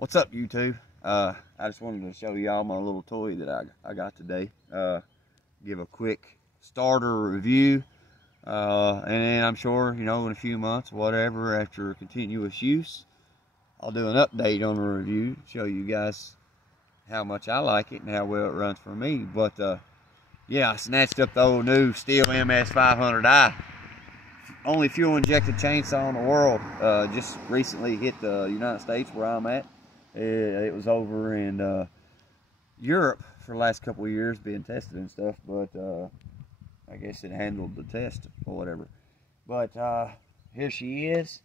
What's up, YouTube? I just wanted to show y'all my little toy that I got today. Give a quick starter review, and then I'm sure, you know, in a few months, whatever, after continuous use, I'll do an update on the review, show you guys how much I like it and how well it runs for me. But yeah, I snatched up the old new Stihl MS 500i. Only fuel injected chainsaw in the world. Just recently hit the United States where I'm at. It was over in Europe for the last couple of years being tested and stuff, but I guess it handled the test or whatever. But here she is.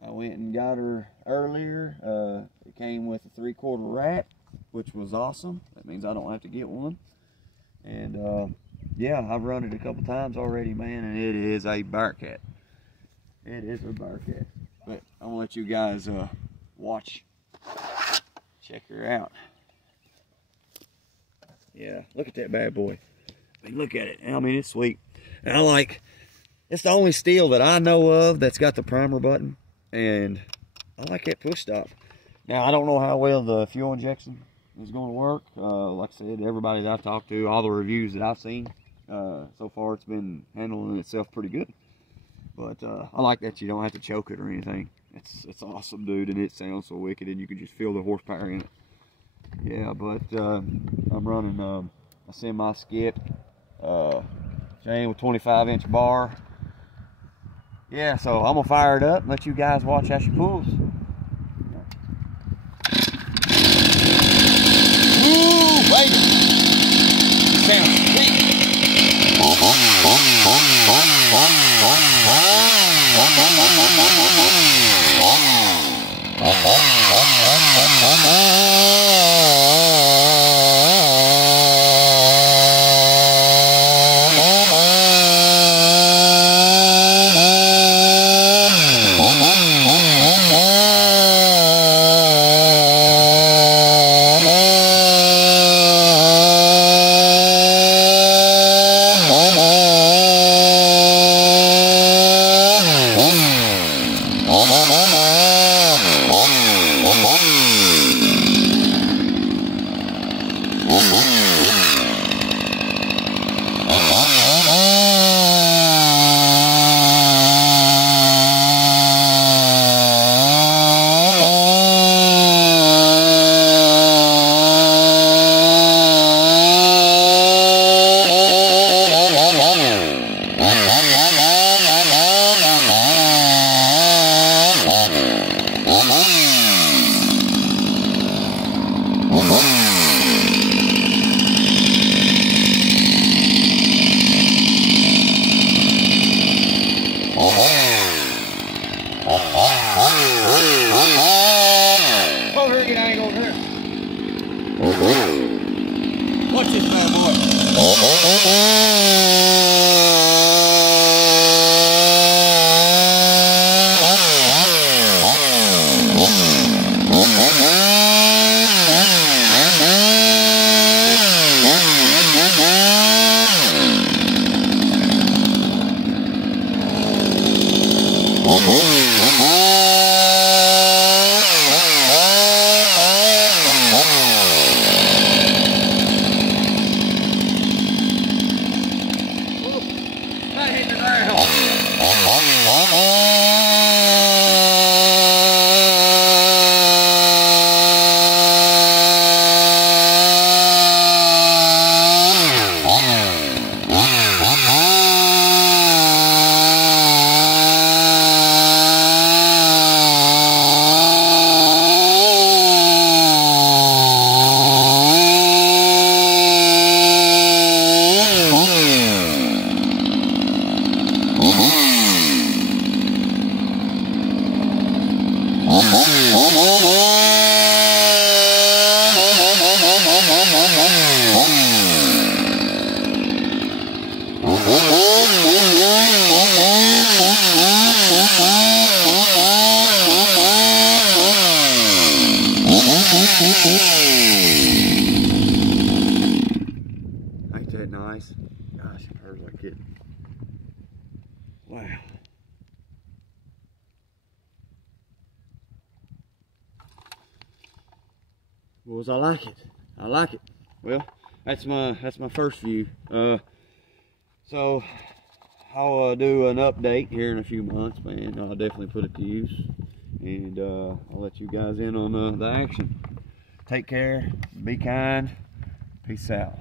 I went and got her earlier. It came with a 3/4 wrap, which was awesome. That means I don't have to get one. And yeah, I've run it a couple times already, man, and it is a Bearcat. It is a Bearcat. But I'm gonna let you guys watch. Check her out. Yeah, look at that bad boy. I mean, look at it. I mean, it's sweet. And it's the only Stihl that I know of that's got the primer button, and I like that push stop. Now, I don't know how well the fuel injection is going to work. Like I said, everybody that I've talked to, all the reviews that I've seen, so far it's been handling itself pretty good. But I like that you don't have to choke it or anything. It's awesome, dude, and it sounds so wicked, and you can just feel the horsepower in it. Yeah, but I'm running a semi-skip chain with 25-inch bar. Yeah, so I'm gonna fire it up and let you guys watch how she pulls. Woo, baby! Sounds sweet. Over here, get angle over here. Watch this bad Ain't that nice? Gosh, it hurts like it. Wow. Boys, I like it. I like it. Well, that's my first view. So I'll do an update here in a few months, man. I'll definitely put it to use, and I'll let you guys in on the action. Take care. Be kind. Peace out.